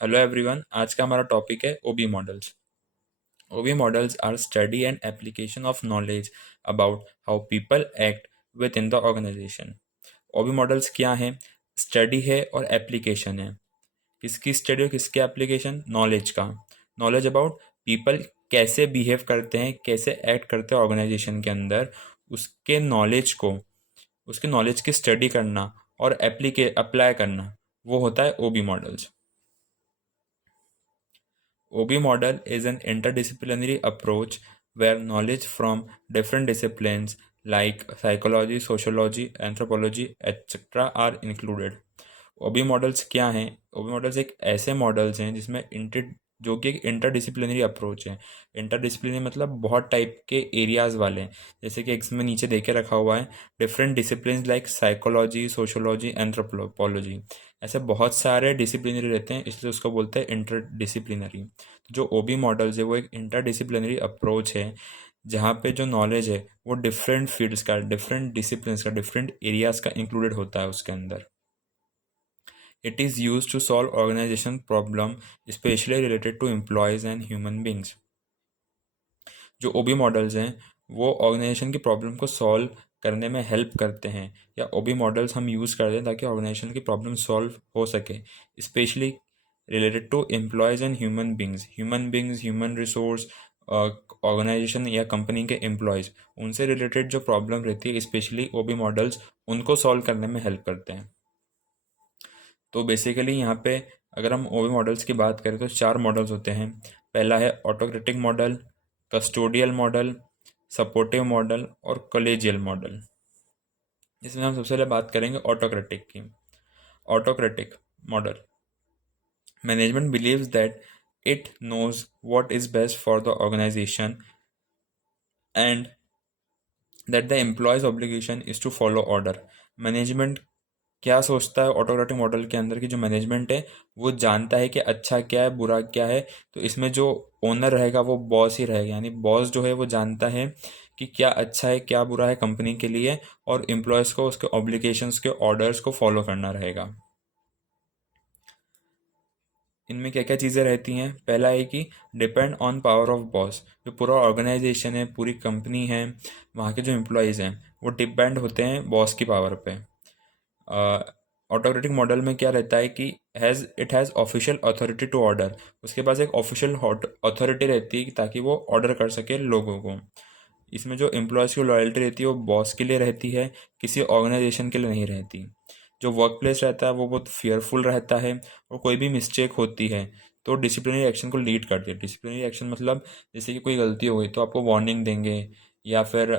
Hello everyone. आज का हमारा टॉपिक है OB models. OB models are study and application of knowledge about how people act within the organization. OB models क्या हैं? Study है और एप्लीकेशन है। किसकी स्टडी और किसकी एप्लीकेशन? नॉलेज का। नॉलेज अबाउट पीपल कैसे बिहेव करते हैं, कैसे एक्ट करते हैं ऑर्गेनाइजेशन के अंदर, उसके नॉलेज को, उसके नॉलेज की स्टडी करना और अप्लाई करना, वो होता है OB models. OB model is an interdisciplinary approach where knowledge from different disciplines like psychology, sociology, anthropology, etc. are included. OB models क्या हैं? ओबी मॉडल्स एक ऐसे मॉडल्स हैं जिसमें जो कि एक इंटरडिसिप्लिनरी अप्रोच है। इंटरडिसिप्लिनरी मतलब बहुत टाइप के एरियाज वाले हैं। जैसे कि इसमें नीचे देखे रखा हुआ है different discipline like psychology, sociology, anthropology. ऐसे बहुत सारे डिसिप्लिनरी रहते हैं, इसलिए उसको बोलते हैं इंटरडिसिप्लिनरी। जो ओबी मॉडल्स है वो एक इंटरडिसिप्लिनरी अप्रोच है जहाँ पे जो नॉलेज है वो डिफरेंट फील्ड्स का, डिफरेंट डिसिप्लिन का, डिफरेंट एरियाज का इंक्लूडेड होता है उसके अंदर। It is used to solve organization problem, especially related to employees and human beings. जो ओबी मॉडल्स हैं वो ऑर्गेनाइजेशन की प्रॉब्लम को सॉल्व करने में हेल्प करते हैं, या ओबी मॉडल्स हम यूज़ करते हैं ताकि ऑर्गेनाइजेशन की प्रॉब्लम सॉल्व हो सके, specially related to employees and human beings, human resource, organisation या कंपनी के एम्प्लॉयज़, उनसे रिलेटेड जो प्रॉब्लम रहती है स्पेशली ओबी मॉडल्स उनको सॉल्व करने में हेल्प करते हैं। तो बेसिकली यहाँ पे अगर हम ओबी मॉडल्स की बात करें तो चार मॉडल्स होते हैं। पहला है autocratic model, custodial model, supportive model और कॉलेजियल मॉडल। इसमें हम सबसे पहले बात करेंगे ऑटोक्रेटिक की। Autocratic model, management believes that it knows what is best for the organisation and that the employees obligation is to follow order. Management क्या सोचता है ऑटोक्रेटिक मॉडल के अंदर की जो मैनेजमेंट है वो जानता है कि अच्छा क्या है, बुरा क्या है। तो इसमें जो ओनर रहेगा वो बॉस ही रहेगा, यानी बॉस जो है वो जानता है कि क्या अच्छा है क्या बुरा है कंपनी के लिए, और एम्प्लॉयज़ को उसके ऑब्लिगेशंस के ऑर्डर्स को फॉलो करना रहेगा। इनमें क्या क्या चीज़ें रहती हैं? पहला है कि depend on power of boss. जो पूरा ऑर्गेनाइजेशन है, पूरी कंपनी है, वहाँ के जो एम्प्लॉयज़ हैं वो डिपेंड होते हैं बॉस की पावर पे। ऑटोक्रेटिक मॉडल में क्या रहता है कि it has official authority to order. उसके पास एक ऑफिशियल अथॉरिटी रहती है ताकि वो ऑर्डर कर सके लोगों को। इसमें जो एम्प्लॉयज़ की लॉयल्टी रहती है वो बॉस के लिए रहती है, किसी ऑर्गेनाइजेशन के लिए नहीं रहती। जो वर्क प्लेस रहता है वो बहुत फियरफुल रहता है, और कोई भी मिस्टेक होती है तो डिसिप्लिनरी एक्शन को लीड करती है। डिसिप्लिनरी एक्शन मतलब जैसे कि कोई गलती हो गई तो आपको वार्निंग देंगे, या फिर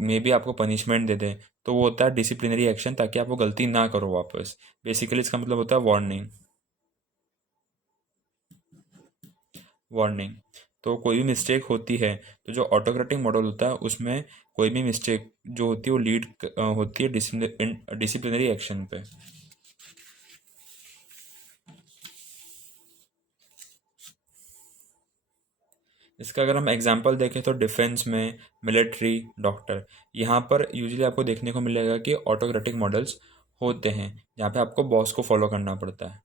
मे बी आपको पनिशमेंट दे दें, तो वो होता है डिसिप्लिनरी एक्शन, ताकि आप वो गलती ना करो वापस। बेसिकली इसका मतलब होता है वार्निंग। वार्निंग तो कोई भी मिस्टेक होती है तो जो ऑटोक्रेटिक मॉडल होता है उसमें कोई भी मिस्टेक जो होती है वो लीड होती है डिसिप्लिनरी एक्शन पे। इसका अगर हम एग्जांपल देखें तो डिफेंस में, मिलिट्री, डॉक्टर, यहाँ पर यूजुअली आपको देखने को मिलेगा कि ऑटोक्रेटिक मॉडल्स होते हैं जहाँ पे आपको बॉस को फॉलो करना पड़ता है।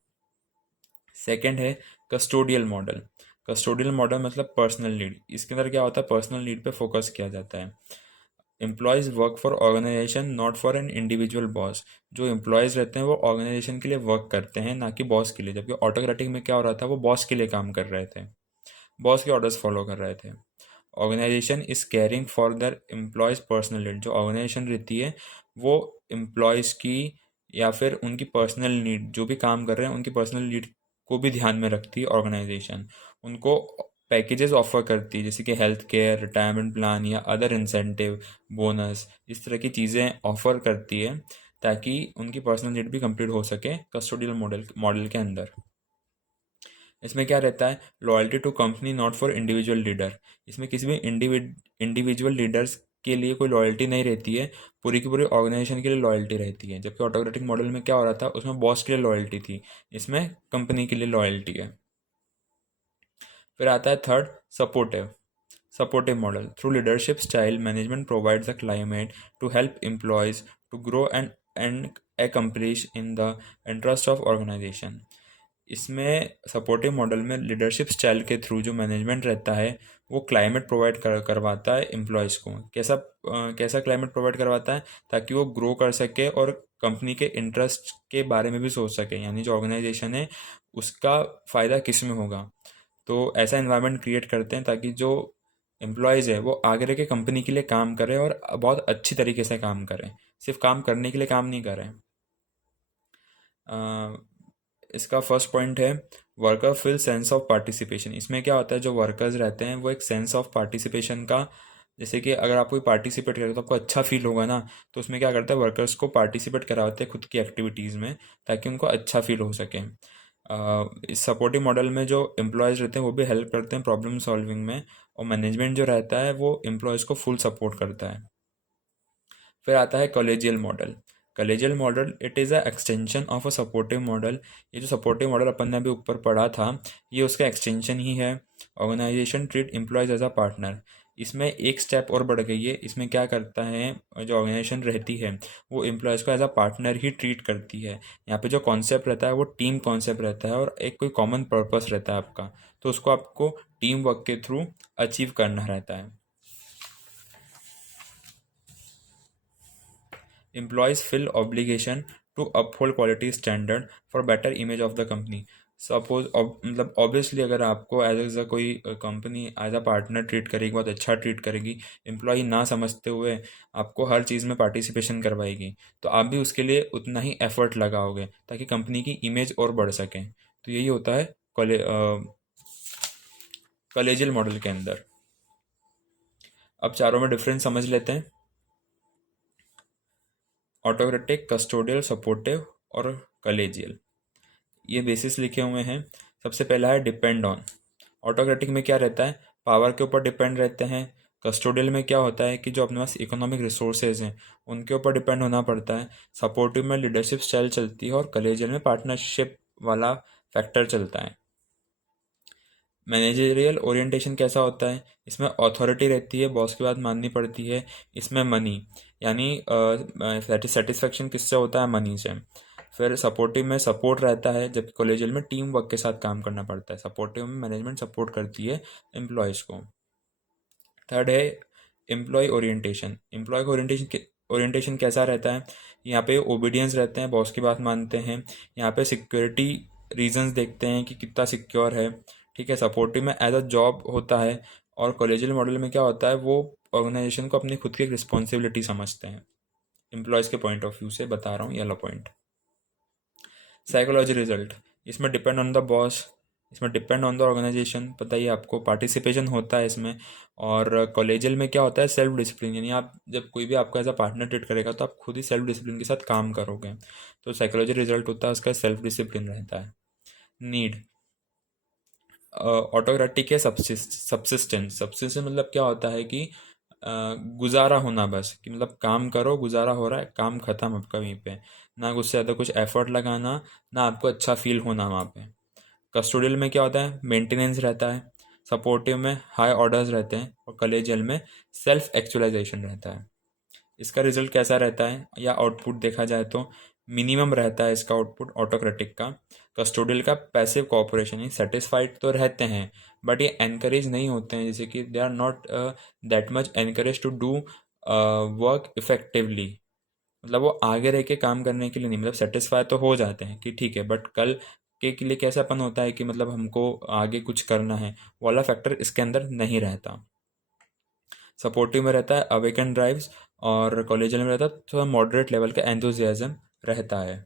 सेकंड है कस्टोडियल मॉडल। कस्टोडियल मॉडल मतलब पर्सनल नीड। इसके अंदर क्या होता है, पर्सनल नीड पे फोकस किया जाता है। Employees work for organisation not for an individual boss. जो एम्प्लॉयज़ रहते हैं वो ऑर्गेनाइजेशन के लिए वर्क करते हैं, ना कि बॉस के लिए। जबकि ऑटोक्रेटिक में क्या हो रहा था, वो बॉस के लिए काम कर रहे थे, बॉस के ऑर्डर्स फॉलो कर रहे थे। Organisation is caring for their employees personal need. जो ऑर्गेनाइजेशन रहती है वो एम्प्लॉयज़ की या फिर उनकी पर्सनल नीड, जो भी काम कर रहे हैं उनकी पर्सनल नीड को भी ध्यान में रखती है ऑर्गेनाइजेशन। उनको पैकेजेस ऑफर करती है जैसे कि हेल्थ केयर, रिटायरमेंट प्लान या अदर इंसेंटिव, बोनस, इस तरह की चीज़ें ऑफर करती है ताकि उनकी पर्सनल नीड भी कंप्लीट हो सके कस्टोडियल मॉडल मॉडल के अंदर। इसमें क्या रहता है, loyalty to company not for individual leader. इसमें किसी भी इंडिविजुअल लीडर्स के लिए कोई लॉयल्टी नहीं रहती है, पूरी की पूरी ऑर्गेनाइजेशन के लिए लॉयल्टी रहती है। जबकि ऑटोक्रेटिक मॉडल में क्या हो रहा था, उसमें बॉस के लिए लॉयल्टी थी, इसमें कंपनी के लिए लॉयल्टी है। फिर आता है third, supportive. Supportive model, through leadership style management provides a climate to help employees to grow and accomplish in the interest of organization। इसमें सपोर्टिव मॉडल में लीडरशिप स्टाइल के थ्रू जो मैनेजमेंट रहता है वो क्लाइमेट प्रोवाइड करवाता है employees को। कैसा क्लाइमेट प्रोवाइड करवाता है, ताकि वो ग्रो कर सके और कंपनी के इंटरेस्ट के बारे में भी सोच सके, यानी जो ऑर्गेनाइजेशन है उसका फ़ायदा किस में होगा। तो ऐसा इन्वायरमेंट क्रिएट करते हैं ताकि जो एम्प्लॉयज़ है वो आगे रह के कंपनी के लिए काम करें और बहुत अच्छी तरीके से काम करें, सिर्फ काम करने के लिए काम नहीं करें। इसका फर्स्ट पॉइंट है worker feel sense of participation. इसमें क्या होता है, जो वर्कर्स रहते हैं वो एक सेंस ऑफ पार्टिसिपेशन का, जैसे कि अगर आप कोई पार्टिसिपेट करें तो आपको अच्छा फील होगा ना, तो उसमें क्या करते हैं वर्कर्स को पार्टिसिपेट कराते हैं खुद की एक्टिविटीज़ में, ताकि उनको अच्छा फील हो सके। इस सपोर्टिव मॉडल में जो एम्प्लॉयज़ रहते हैं वो भी हेल्प करते हैं प्रॉब्लम सॉल्विंग में, और मैनेजमेंट जो रहता है वो एम्प्लॉयज़ को फुल सपोर्ट करता है। फिर आता है collegial model. Collegial model it is a extension of a supportive model. ये जो सपोर्टिव मॉडल अपन ने अभी ऊपर पढ़ा था ये उसका एक्सटेंशन ही है। Organisation treat employees as a partner. इसमें एक स्टेप और बढ़ गई है। इसमें क्या करता है, जो ऑर्गेनाइजेशन रहती है वो एम्प्लॉयज़ को एज अ पार्टनर ही ट्रीट करती है। यहाँ पे जो कॉन्सेप्ट रहता है वो टीम कॉन्सेप्ट रहता है और एक कोई कॉमन पर्पस रहता है आपका, तो उसको आपको टीम वर्क के थ्रू अचीव करना रहता है। Employees feel obligation to uphold quality standard for better image of the company. Suppose मतलब ऑब्वियसली अगर आपको एज अ कोई company as a partner treat करेगी, बहुत अच्छा ट्रीट करेगी, एम्प्लॉय ना समझते हुए आपको हर चीज़ में पार्टिसिपेशन करवाएगी, तो आप भी उसके लिए उतना ही एफर्ट लगाओगे ताकि कंपनी की इमेज और बढ़ सके। तो यही होता है कॉलेजियल मॉडल के अंदर। अब चारों में डिफरेंस समझ लेते हैं। ऑटोक्रेटिक, कस्टोडियल, सपोर्टिव और कलेजियल, ये बेसिस लिखे हुए हैं। सबसे पहला है डिपेंड ऑन। ऑटोक्रेटिक में क्या रहता है, पावर के ऊपर डिपेंड रहते हैं। कस्टोडियल में क्या होता है कि जो अपने पास इकोनॉमिक रिसोर्सेज हैं उनके ऊपर डिपेंड होना पड़ता है। सपोर्टिव में लीडरशिप स्टाइल चलती है और कलेजियल में पार्टनरशिप वाला फैक्टर चलता है। मैनेजरियल ओरिएंटेशन कैसा होता है, इसमें अथॉरिटी रहती है, बॉस की बात माननी पड़ती है। इसमें मनी, यानी सेटिस्फेक्शन किससे होता है, मनी से। फिर सपोर्टिव में सपोर्ट रहता है, जबकि कॉलेजियल में टीम वर्क के साथ काम करना पड़ता है। सपोर्टिव में मैनेजमेंट सपोर्ट करती है एम्प्लॉयज़ को। थर्ड है एम्प्लॉय ओरिएंटेशन। एम्प्लॉय का ओरिएंटेशन कैसा रहता है, यहाँ पे ओबीडियंस रहते हैं, बॉस की बात मानते हैं। यहाँ पे सिक्योरिटी रीजंस देखते हैं कि कितना सिक्योर है, ठीक है। सपोर्टिव में एज अ जॉब होता है, और कॉलेजियल मॉडल में क्या होता है, वो ऑर्गेनाइजेशन को अपनी खुद की रिस्पॉन्सिबिलिटी समझते हैं। एम्प्लॉयज़ के पॉइंट ऑफ व्यू से बता रहा हूँ, ये वाला पॉइंट। साइकोलॉजी रिजल्ट, इसमें डिपेंड ऑन द बॉस, इसमें डिपेंड ऑन द ऑर्गेनाइजेशन, पता ही आपको पार्टिसिपेशन होता है इसमें। और कॉलेजियल में क्या होता है, सेल्फ डिसिप्लिन, यानी आप जब कोई भी आपका एज अ पार्टनर ट्रीट करेगा तो आप खुद ही सेल्फ डिसिप्लिन के साथ काम करोगे। तो साइकोलॉजी रिजल्ट होता है उसका सेल्फ डिसिप्लिन रहता है। नीड, ऑटोक्रेटिक है सबसिस्टेंस। सबसिस्टेंस मतलब क्या होता है कि गुजारा होना, बस कि मतलब काम करो, गुजारा हो रहा है, काम खत्म आपका वहीं पे, ना कुछ ज़्यादा कुछ एफर्ट लगाना, ना आपको अच्छा फील होना वहाँ पे। कस्टोडियल में क्या होता है, मेंटेनेंस रहता है। सपोर्टिव में हाई ऑर्डर्स रहते हैं, और कलेजियल में सेल्फ एक्चुअलाइजेशन रहता है। इसका रिजल्ट कैसा रहता है या आउटपुट देखा जाए तो मिनिमम रहता है इसका आउटपुट ऑटोक्रेटिक का। कस्टोडियल का पैसिव कोऑपरेशन, ही सेटिस्फाइड तो रहते हैं बट ये एनकरेज नहीं होते हैं, जैसे कि they are not that much encourage to do work effectively. मतलब वो आगे रह के काम करने के लिए नहीं, मतलब सेटिस्फाई तो हो जाते हैं कि ठीक है, बट कल के लिए कैसापन होता है कि मतलब हमको आगे कुछ करना है, वो वाला फैक्टर इसके अंदर नहीं रहता। सपोर्टिव में रहता है अवेकन ड्राइव्स, और कॉलेजियल में रहता है थोड़ा मॉडरेट लेवल का एंथुजियाज्म रहता है।